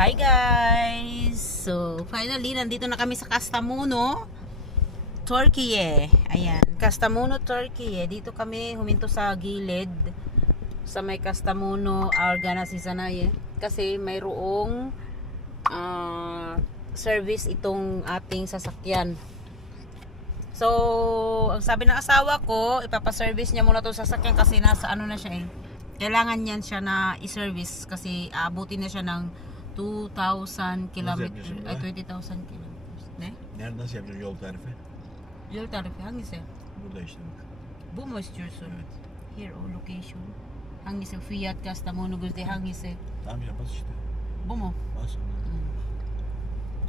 Hi guys! So, finally, nandito na kami sa Kastamonu, Turkey. Ayan, Kastamonu, Turkey. Dito kami huminto sa gilid sa may Kastamonu, Argana Sisanaye. Kasi mayroong service itong ating sasakyan. So, ang sabi ng asawa ko, ipapaservice niya muna itong sasakyan kasi nasa ano na siya Kailangan niyan siya na i-service kasi aabutin na siya ng 2,000 kilometers, ay 20,000 kilometers. Ne? Nerede nasıl yapacağız yol tarifi? Yol tarifi hangisi? Burada işte bak. Bu mu istiyorsun? Evet. Here o location. Hangisi? Fiat Kastamonu Gözde hangisi? Tamam ya bas işte. Bu mu? Bas onu.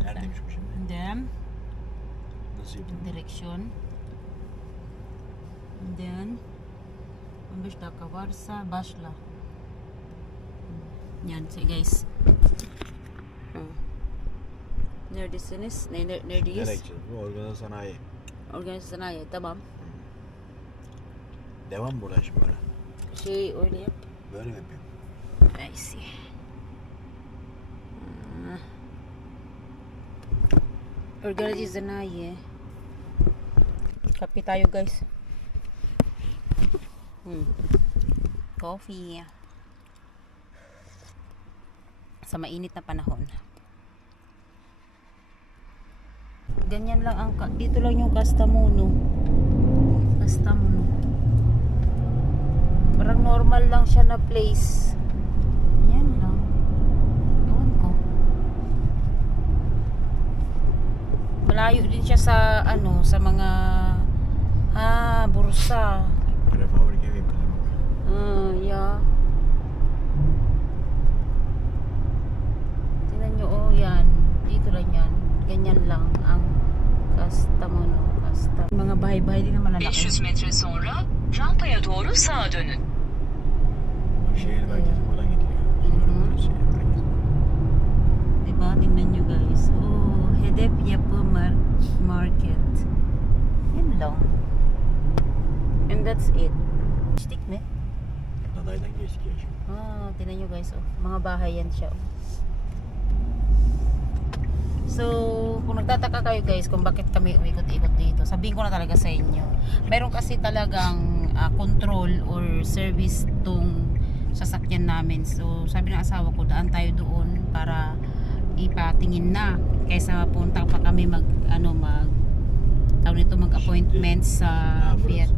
Neredeymiş bu şimdi? And then, Nasıl yapalım? direksyon. And then, 15 dakika varsa başla. Yan, sige guys. Neredesiniz? Neredeyiz? Nereye gideceğiz? Bu organize sanayi. Organize sanayi, tamam. Devam burada şimdi böyle. Şey öyle yap. Böyle mi yapayım? I see. Organize sanayi. Kape tayo guys. Coffee. Sa mainit na panahon. Ganyan lang ang dito lang yung Kastamonu. Parang normal lang siya na place. Yan lang. Ewan ko. Malayo din siya sa ano, sa mga bursa. Böyle fabrika gibi yapalım bak. Yeah. Tingnan nyo, yan. Dito lang yan. Ganyan lang ang Kastamonu. Mga bahay-bahay din naman lalaki. 500 metre sonra rampaya doğru sağa dönün. Bak şehir merkezi buradan gidiyor. Sonra böyle şehir merkezi. Diba? Tingnan nyo guys. Oh, Hedef Yapı Market. Yan lang. And that's it. Stick me. Dadaydan geçtik ya şimdi. Tingnan nyo guys. Oh, mga bahay yan siya. Oh. So, kung nagtataka kayo guys kung bakit kami umikot-ikot dito, sabihin ko na talaga sa inyo. Meron kasi talagang control or service tong sasakyan namin. So, sabi ng asawa ko, daan tayo doon para ipatingin na kaysa punta pa kami mag-appointment sa Fiat.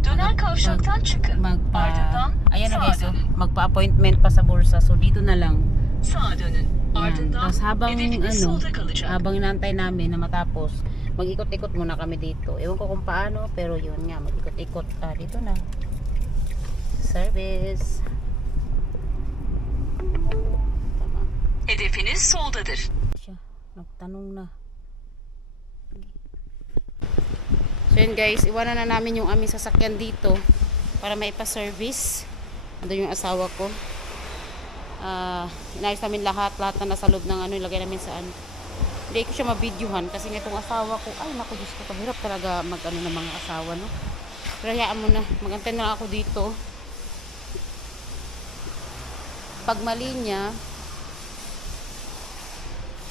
Döner kavşaktan çıkın. Ayan na guys, magpa-appointment pa sa bursa. So, dito na lang. Sağa dönün. Ardından Tapos hedefiniz solda kalacak. habang inaantay namin na matapos, mag-ikot-ikot muna kami dito. Ewan ko kung paano, pero yun nga, mag-ikot-ikot. Dito na. Service. Tama. Hedefiniz soldadır. Siya, nagtanong na. So yun guys, iwanan na namin yung aming sasakyan dito para maipa-service. Ando yung asawa ko. Inayos namin lahat na nasa loob ng ilagay namin saan. Hindi ko siya mabidyohan kasi itong asawa ko, ay naku Diyos ko, hirap talaga ng mga asawa, no? Pero hayaan mo na, mag-antay na lang ako dito. Pag mali niya,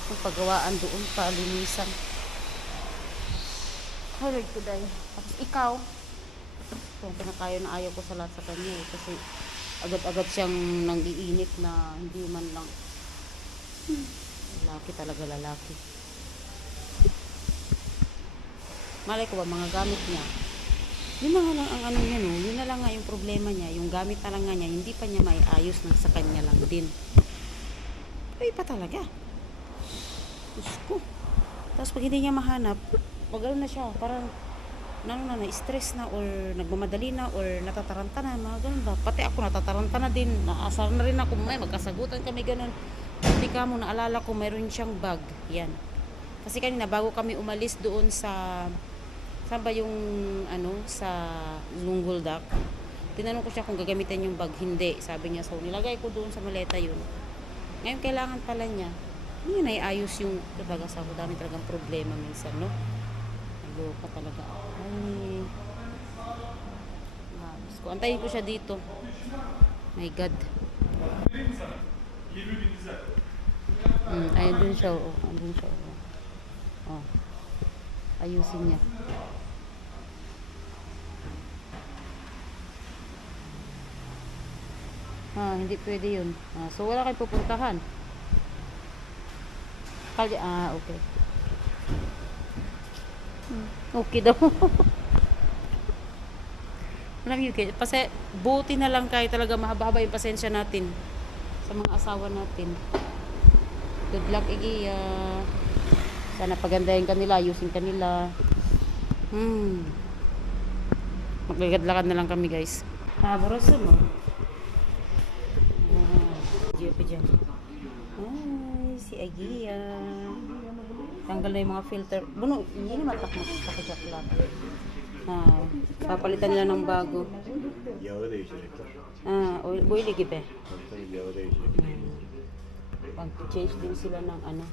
pagpagawaan doon pa, linisan. Hurry today. Tapos ikaw, kung pinakayo na ayaw ko sa lahat sa kanya kasi agad-agad siyang nang-iinit na hindi man lang. Lalaki talaga, lalaki. Malay ko ba mga gamit niya? Yun na lang ang ano niya, no? Yun na lang nga yung problema niya. Yung gamit na lang nga niya, hindi pa niya maiayos na sa kanya lang din. Ay pa talaga. Diyos ko. Tapos pag hindi niya mahanap, magano na siya, parang na-stress na or nagmamadali na or natataranta na, mga ganun ba. Pati ako natataranta na din, naasar na rin ako, may magkasagutan kami ganun. Pati ka mo, naalala ko mayroon siyang bag, yan. Kasi kanina bago kami umalis doon sa saan ba yung sa Zonguldak, tinanong ko siya kung gagamitin yung bag. Hindi, sabi niya, so nilagay ko doon sa maleta yun. Ngayon kailangan pala niya, hindi niya naiayos yung talaga sa dami talagang problema minsan, no? Loka talaga. Ay. Ko antayin ko siya dito. My God. Ayun dun siya, oh. Andun siya, oh. Oh. Ayusin niya. Hindi pwede yun. So, wala kayong pupuntahan. Okay. Okay daw. Alam niyo, kasi buti na lang kahit talaga mahaba-haba yung pasensya natin sa mga asawa natin. Good luck, Iggy. Sana pagandahin kanila, ayusin kanila. Maglakad-lakad na lang kami, guys. Boroso mo. Giyopi dyan. Ay, si Iggy. Tanggal na yung mga filter. Buno, hindi naman takmo sa kajaklat. Papalitan nila ng bago. Yağı değişecekler. Oil gibi. Tabii yağı değişecek. Pag-change din sila ng ano.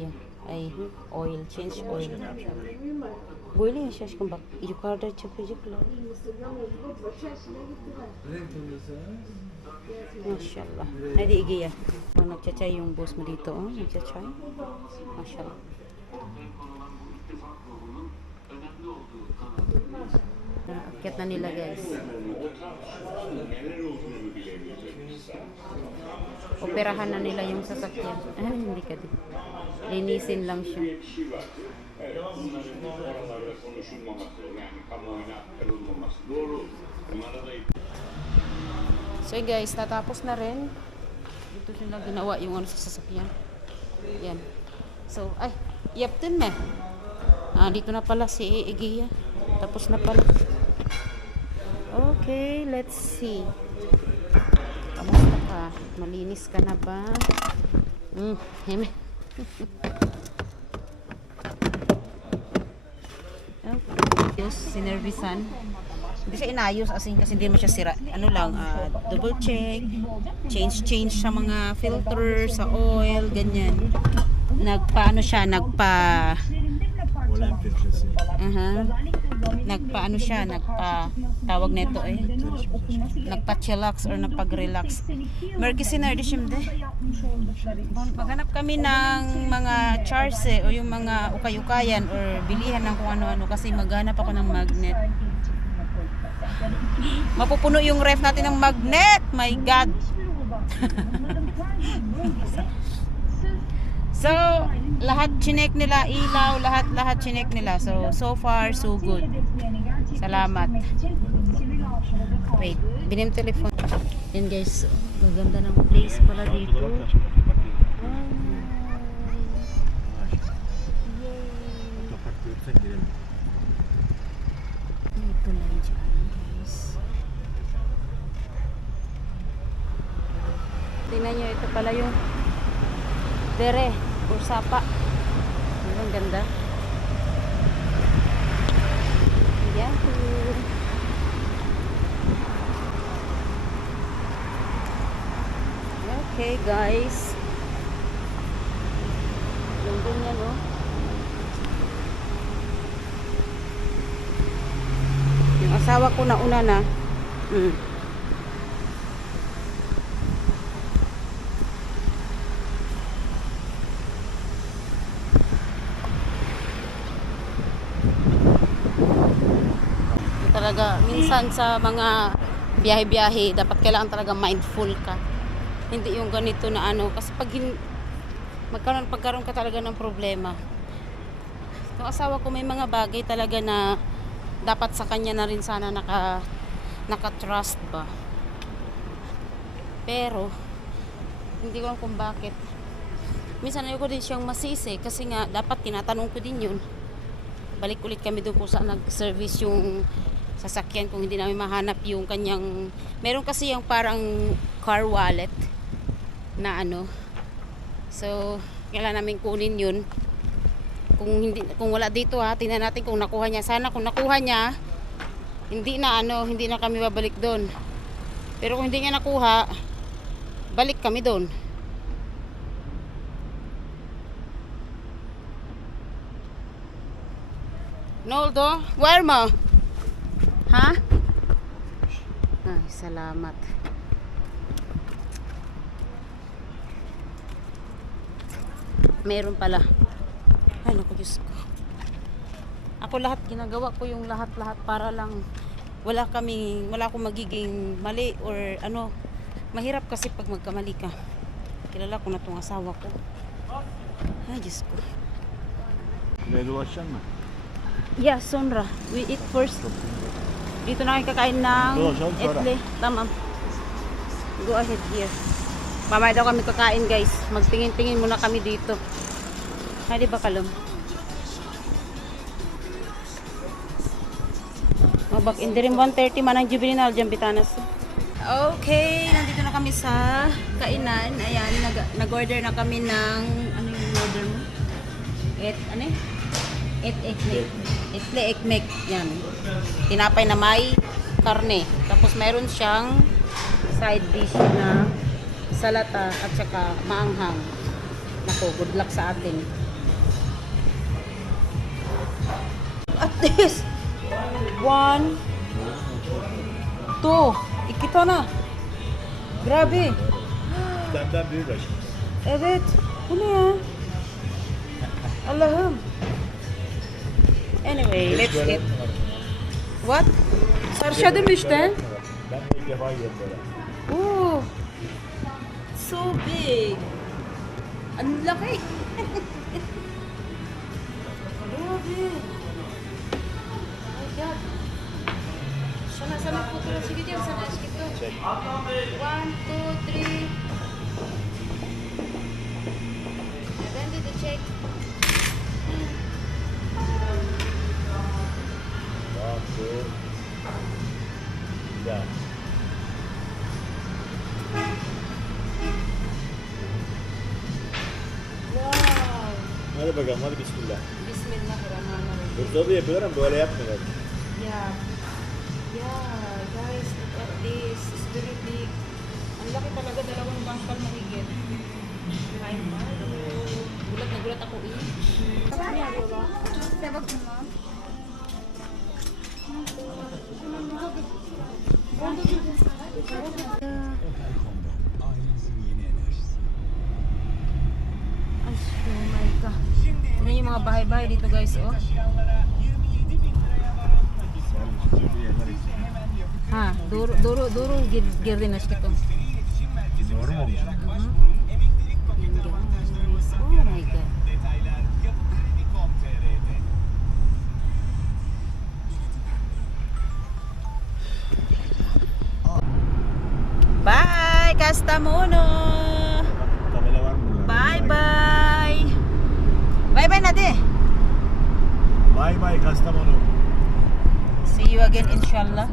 Yan. Ay, oil. Change oil. Böyle ya şaşkın bak. Yukarıda çakacaklar. Masyallah. Hadi Iggy. Nagchatchay yung boss mo dito. Nagchatchay. Masyallah. Naakyat na nila, guys. Operahan na nila yung sasakyan. Hindi ka din. Linisin lang siya. So guys, natapos na rin. Dito sila ginawa yung ano sa sasakyan. Yan. So, yap din me. Dito na pala si Iggy. Tapos na pala. Okay, let's see. Kamusta ka? Malinis ka na ba? Heme. Okay. Yung sinervisan. Hindi siya inayos as in kasi hindi mo siya sira. Ano lang, double check, change sa mga filter, sa oil, ganyan. Nagpaano siya, Volem filtresi. Nagpaano siya, tawag nito nagpa-chillax or nagpag-relax. Merkisi nerede şimdi? Maghanap kami ng mga charse o yung mga ukay-ukayan or bilihan ng kung ano-ano kasi maghanap ako ng magnet. Mapupuno yung ref natin ng magnet. My God. So, lahat chinek nila, ilaw, lahat chinek nila. So far, so good. Salamat. Wait, binim telephone. Yan guys, maganda ng place pala dito. Kapak görürsen girelim. Ito na dyan, guys. Tingnan nyo, ito pala yung dere or sapa. Ang ganda. Yahoo! Okay, guys. Yung ganyan, no? Yung asawa ko na una na. Talaga minsan sa mga biyahe-biyahe dapat kailangan talaga mindful ka, hindi yung ganito na ano kasi pag magkaroon ka talaga ng problema. Yung asawa ko may mga bagay talaga na dapat sa kanya na rin sana naka-trust ba, pero hindi ko alam kung bakit minsan ayoko din siyang masisi kasi nga dapat tinatanong ko din yun, balik ulit kami doon kung saan nag-service yung sasakyan kung hindi namin mahanap yung kanyang, meron kasi yung parang car wallet na ano, so kailangan namin kunin yun. Kung wala dito tingnan natin kung nakuha niya. Sana kung nakuha niya hindi na kami babalik doon, pero kung hindi niya nakuha balik kami doon. Noldo, where mo? Ha? Ay, salamat. Meron pala. Ay, naku, Diyos ko. Ako lahat, ginagawa ko yung lahat-lahat para lang wala akong magiging mali or ano. Mahirap kasi pag magkamali ka. Kilala ko na tong asawa ko. Ay, Diyos ko. Ne dolaşacaksın mı? Yeah, Sonra. We eat first. Dito na kayo kakain ng Dolaşalım sonra. etle. Tama. Go ahead here. Mamaya daw kami kakain, guys. Magtingin-tingin muna kami dito. Ay, di ba kalom? Mabak indirim 130 man ang jubilinal dyan, Bitanas. Okay, nandito na kami sa kainan. Ayan, nag-order na kami ng, ano yung order mo? Ano eh? Etle ekmek. Yan. Tinapay na may karne. Tapos meron siyang side dish na salata at saka maanghang. Nako, good luck sa atin. At this 1 2 ikito na. Grabe. Senden büyük aşkım. Evet. Bu ne ya? Allah'ım. Anyway, let's eat. What? Sarşadım işte. Ben de ilk defa yiyorum böyle. Oh. So big. Ang laki. Grabe. My God. Sana po ito. Sige dyan, sana. Sige ito. Çek. 1, 2, 3. When did you check? Tamam, bu. Ya. Wow. Hadi bakalım, hadi bismillah. Bismillahirrahmanirrahim. Burada da yapıyorlar ama böyle yapmıyorlar. Yeah. Yeah, guys, look at this. It's very big. Ang laki talaga, dalawang bangkal mahigit. Hi, Mario. Gulat na gulat ako eh. Ay, oh my God. Tignan yung mga bahay-bahay dito, guys, oh. Ha, duro girdinaş gitu. Doğru mu olmuş? Oh my God. Bye, Kastamono. Tabela var mı? Bye bye. Bye bye Nade. Bye bye Kastamonu. See you again inshallah.